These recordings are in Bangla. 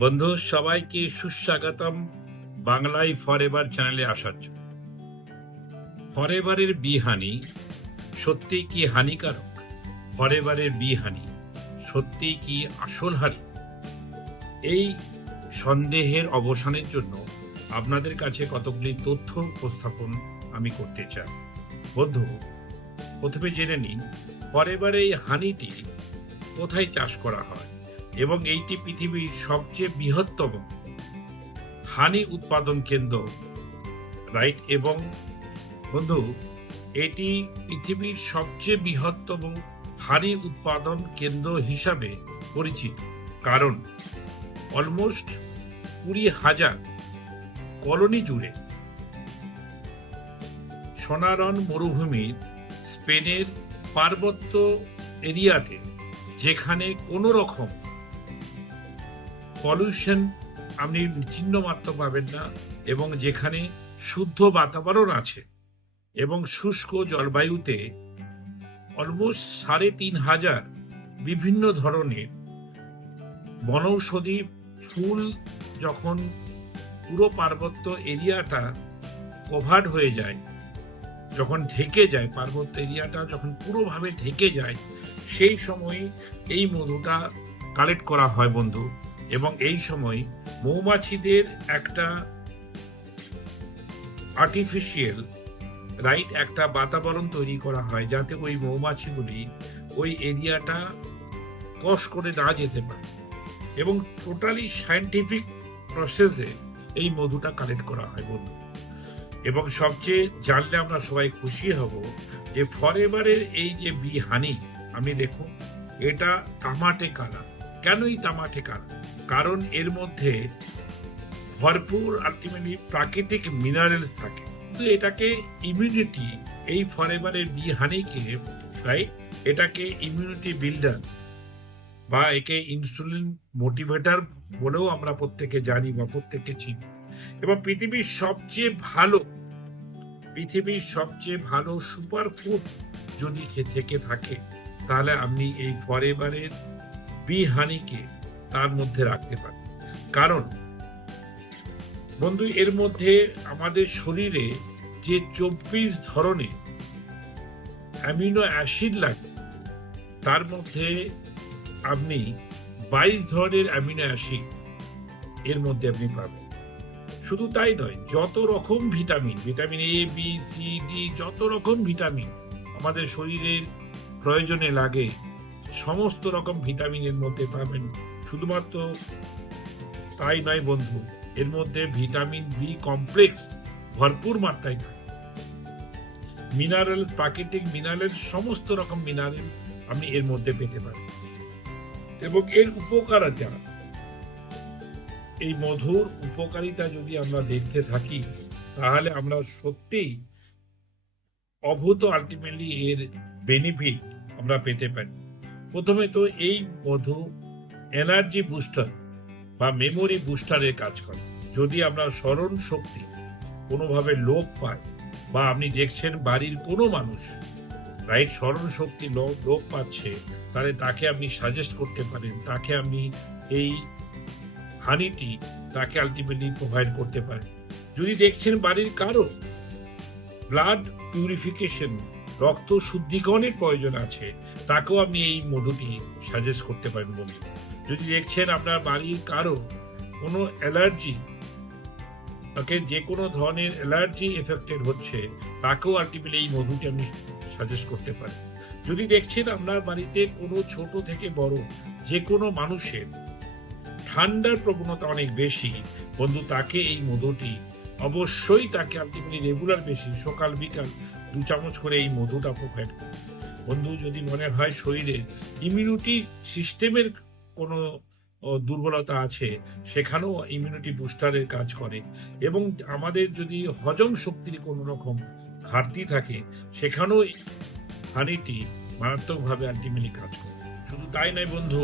বন্ধু সবাইকে সুস্বাগতম বাংলায় ফরএভার চ্যানেলে আসার জন্য। ফরএভারের বি হানি সত্যি কি হানিকারক? ফরএভারের বি হানি সত্যি কি আসল হানি? এই সন্দেহের অবসানের জন্য আপনাদের কাছে কতগুলি তথ্য উপস্থাপন আমি করতে চাই। বন্ধু, প্রথমে জেনে নিন ফরএভার এই হানিটি কোথায় চাষ করা হয় এবং এইটি পৃথিবীর সবচেয়ে বৃহত্তম হানি উৎপাদন কেন্দ্র, রাইট? এবং বন্ধু, এটি পৃথিবীর সবচেয়ে বৃহত্তম হানি উৎপাদন কেন্দ্র হিসাবে পরিচিত, কারণ অলমোস্ট 20,000 কলোনি জুড়ে সোনারন মরুভূমির স্পেনের পার্বত্য এরিয়াতে, যেখানে কোনো রকম পলিউশন আপনি চিহ্ন মাত্র পাবেন না এবং যেখানে শুদ্ধ বাতাবরণ আছে এবং শুষ্ক জলবায়ুতে অলমোস্ট 3,500 বিভিন্ন ধরনের বনৌষধি ফুল যখন পুরো পার্বত্য এরিয়াটা কভার্ড হয়ে যায়, যখন ঢেকে যায়, পার্বত্য এরিয়াটা যখন পুরোভাবে ঢেকে যায়, সেই সময় এই মধুটা কালেক্ট করা হয় বন্ধু। এবং এই সময় মৌমাছিদের একটা আর্টিফিশিয়াল, রাইট, একটা বাতাবরণ তৈরি করা হয় যাতে ওই মৌমাছিগুলি ওই এরিয়াটা ক্রস করে না যেতে পারে, এবং টোটালি সায়েন্টিফিক প্রসেসে এই মধুটা কালেক্ট করা হয় বন্ধু। এবং সবচেয়ে জানলে আমরা সবাই খুশি হব যে ফরএভারের এই যে বি হানি, আমি দেখুন এটা তামাটে কালার। কেনই তামাটে কালার? কারণ এর মধ্যে ভরপুর আলটিমেটলি প্রাকৃতিক মিনারেলস থাকে। তো এটাকে ইমিউনিটি, এই ফরএভারের বি হানিকে, রাইট, এটাকে ইমিউনিটি বিল্ডার বা একে ইনসুলিন মোটিভেটর বলেও আমরা প্রত্যেকে জানি বা প্রত্যেকে চিনি। এবং পৃথিবীর সবচেয়ে ভালো সুপার ফুড যদি থেকে থাকে, তাহলে আপনি এই ফরএভারের বি হানিকে তার মধ্যে রাখতে পারেন। কারণ বন্ধু, এর মধ্যে আমাদের শরীরে যে 24 ধরনের অ্যামিনো অ্যাসিড লাগে, তার মধ্যে আপনি 22 ধরনের অ্যামিনো অ্যাসিড এর মধ্যে আপনি পাবেন। শুধু তাই নয়, যত রকম vitamin A, B, C, D, যত রকম ভিটামিন আমাদের শরীরের প্রয়োজনে লাগে, সমস্ত রকম ভিটামিন এর মধ্যে পাবেন। শুধুমাত্র তাই নয় বন্ধু, এর মধ্যে ভিটামিন বি কমপ্লেক্স ভরপুর মাত্রায় থাকে। মিনারেল, প্রাকৃতিক মিনারেল, সমস্ত রকম মিনারেল আপনি এর মধ্যে পেতে পারেন। এবং এর উপকারিতা, এই মধুর উপকারিতা যদি আমরা দেখতে থাকি, তাহলে আমরা সত্যিই অভূত আলটিমেটলি এর বেনিফিট আমরা পেতে পারি। প্রথমে তো এই মধু এনার্জি বুস্টার বা মেমোরি বুস্টারের কাজ করে। যদি আমরা স্মরণ শক্তি কোনোভাবে লোপ পায়, বা আপনি দেখছেন বাড়ির কোনো মানুষ, রাইট, স্মরণ শক্তি লোপ পাচ্ছে, তাহলে তাকে আপনি সাজেস্ট করতে পারেন, তাকে আপনি এই হানিটি তাকে আলটিমেটলি প্রোভাইড করতে পারেন। যদি দেখছেন বাড়ির কারো ব্লাড পিউরিফিকেশন, রক্ত শুদ্ধিকরণের প্রয়োজন আছে, তাকেও আপনি এই মধুটি সাজেস্ট করতে পারেন বন্ধু। যদি দেখছেন আপনার বাড়ির কারো কোনো অ্যালার্জি, তাকে যে কোনো ধরনের অ্যালার্জি এফেক্টেড হচ্ছে, তাকেও আলটিমেটলি এই মধুটি আপনি সাজেস্ট করতে পারেন। যদি দেখছেন আপনার বাড়িতে কোনো ছোট থেকে বড় যে কোনো মানুষের ঠান্ডার প্রবণতা অনেক বেশি বন্ধু, তাকে এই মধুটি অবশ্যই, তাকে আলটিমেটলি রেগুলার বেশি সকাল বিকাল 2 চামচ করে এই মধুটা প্রোভাইড করুন বন্ধু। যদি মনে হয় শরীরের ইমিউনিটি সিস্টেমের কোনো দুর্বলতা আছে, সেখানেও ইমিউনিটি বুস্টারের কাজ করে। এবং আমাদের যদি হজম শক্তির কোনো রকম ঘাটতি থাকে, সেখানেও হানিটি মারাত্মকভাবে আলটিমেটলি কাজ করে। শুধু তাই নয় বন্ধু,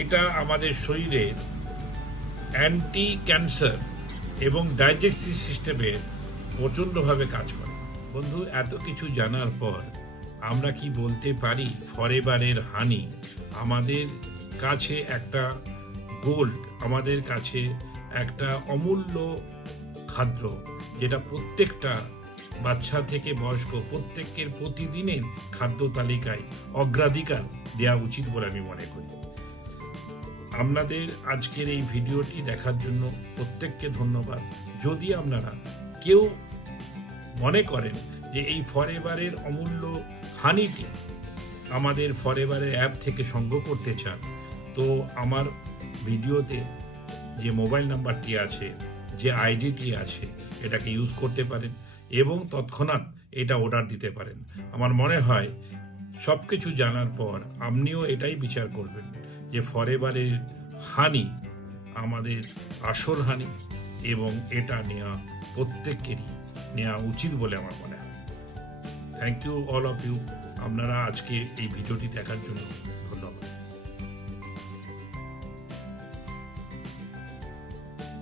এটা আমাদের শরীরের অ্যান্টি ক্যান্সার এবং ডাইজেস্টিভ সিস্টেমের প্রচণ্ডভাবে কাজ করে বন্ধু। এত কিছু জানার পর আমরা কি বলতে পারি ফরএভারের হানি আমাদের কাছে একটা গোল্ড আমাদের কাছে একটা অমূল্য খাদ্য, যেটা প্রত্যেকটা বাচ্চা থেকে বয়স্ক প্রত্যেকের প্রতিদিনের খাদ্য তালিকায় অগ্রাধিকার দেওয়া উচিত বলে আমি মনে করি। আপনাদের আজকের এই ভিডিওটি দেখার জন্য প্রত্যেককে ধন্যবাদ। যদি আপনারা কেউ মনে করেন যে এই ফরএভারের অমূল্য হানিটি আমাদের ফরএভারের অ্যাপ থেকে সংগ্রহ করতে চান, তো আমার ভিডিওতে যে মোবাইল নাম্বারটি আছে, যে আইডিটি আছে, এটাকে ইউজ করতে পারেন এবং তৎক্ষণাৎ এটা অর্ডার দিতে পারেন। আমার মনে হয় সব কিছু জানার পর আপনিও এটাই বিচার করবেন যে ফরএভারের হানি আমাদের আসল হানি এবং এটা নেওয়া প্রত্যেকেরই নেওয়া উচিত বলে আমার মনে হয়। Thank you all of you, আপনারা আজকে এই ভিডিওটি দেখার জন্য ধন্যবাদ।